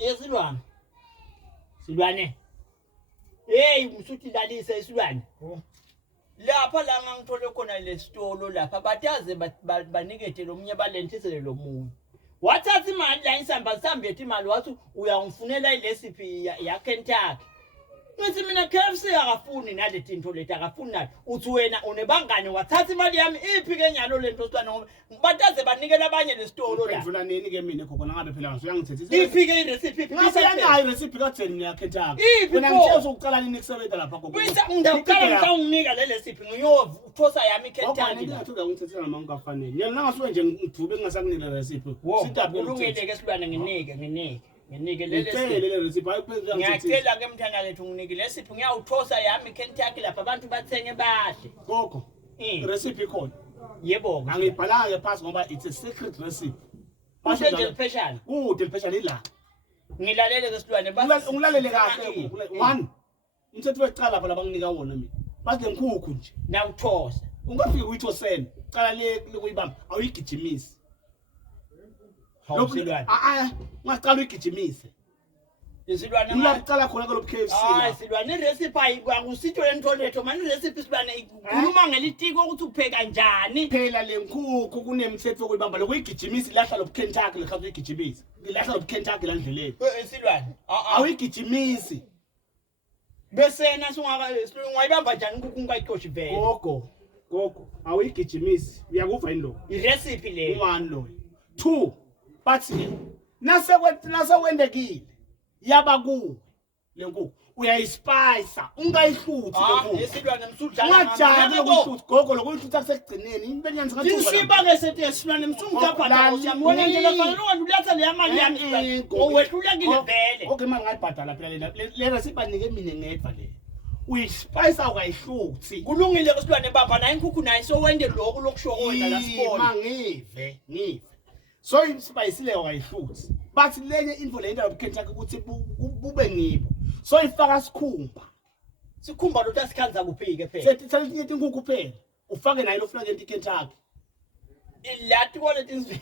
S'lwane. S'lwane. Hey, msuthi lalise S'lwane. Lapha la ngangithole khona lesitolo lapha bataze banikete lomunye balentisele lomunye. Wathatha imali la insamba sambethe imali wathi uyangifunela irecipe ya Kentucky. Ngithi mina KFC akafuni naleti into leti akafuni nathi. Uthi wena unebangane wathatha imali yami iphi ke nyalo lento S'lwane ngoba bataze banikela abanye lesitolo la. Ngifuna nini ke mina khona ngabe phela ngizuyangithethisa. Iphi ke irecipe iphi nayo irecipe katheni ya Kentucky. Wena ngithe uqala nini kusebenza lapha gogo. Wisa ngidaqala ngizonginika le recipe ngiyothosa yami Kentucky. Ngithatha ngithethisa nama ngikafanele. Yena nangasuke nje ngidube ngingasakunike recipe. Sitabe ulungile ke S'lwane nginike le recipe ayiphezulu ngiyacela ke mthanda lethu nginike le recipe ngiyawuthosa yami Kentucky lapha abantu bathenge bahle. Gogo. Recipe khona. Yebo. Angibhalanga phansi ngoba it's a secret recipe. Usenze special. Kude special ila. Ngilalele ke S'lwane basi ungilalele kahle. 1. Umthetho wecala lapha labanginika wona mina. Basi lenkuku nje. Nawuthosa. Ungafika uyithosene. Cala le kuyibamba awuyigijimisi. S'lwane. Ungaqala uyigijimise. S'lwane ngiyaqala khona ke lo KFC la. S'lwane recipe akusitho lentoletho manje recipe S'lwane ikhuluma ngelitiko ukuthi upheka kanjani. Phela lenkuku kunemthetho okuyibamba lokuyigijimisa ilahla lo Kentucky lekhathi uyigijimisa. Ilahla lo Kentucky la ndleleni. S'lwane. Awuyigijimisi. Bese naso ungayibamba njani inkukhu ungayixoshi vele. Gogo awuyigijimisi uyakuva yini lo irecipe le 1 lo 2 bathi nasekwendekile yaba kuwe lenkuku uyayispice ungayihluthi lenkuku S'lwane msudlana ungajabi ukuyihluthi gogo lokuyihluthi akusekugcineni imbenyanzi ngathi Siba ke sethi S'lwane msungaphatha usiyambona nje lafanele uletha le mali yami owehlulekile vele. Okay manje ngayibhadala phela le recipe anike mina ngedwa le uyispice awukayihluthi kulungile ke S'lwane baba nayo inkukhu nayo so wende lokho lokushokona la sipolo ngive so ispice le awukayihluthi but lenye info le into lo Kentucky ukuthi bube ngibo so ifaka sikhumba lo tasikhanza kuphike phela sethi thalinye inkukhu phela ufake nayo lofuna ke Kentucky ilati kwaleti